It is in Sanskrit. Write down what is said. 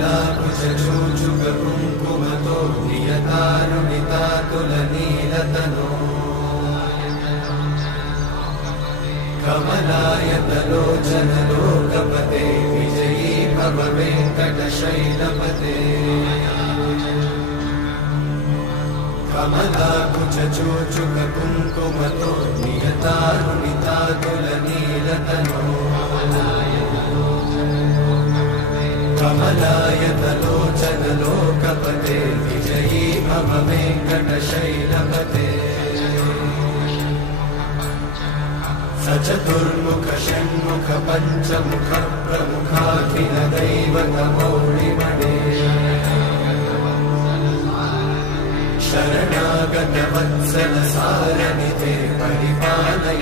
कमलाकुचूचुककुङ्कुमतो नियतानुनितातुलनीलतनो कमलायतलोचनलोकपते विजयी भव वेङ्कटशैलपते कमलाकुचूचुककुङ्कुमतो नियतानुनितातुलनीलतनो कमलायतलोचनलोकपते विजयी भव वेङ्कटशैलपते सचतुर्मुख षण्मुख पञ्चमुख प्रमुखाखिल दैवतमौलिमणे शरणागत वत्सल सारनिधे परिपालय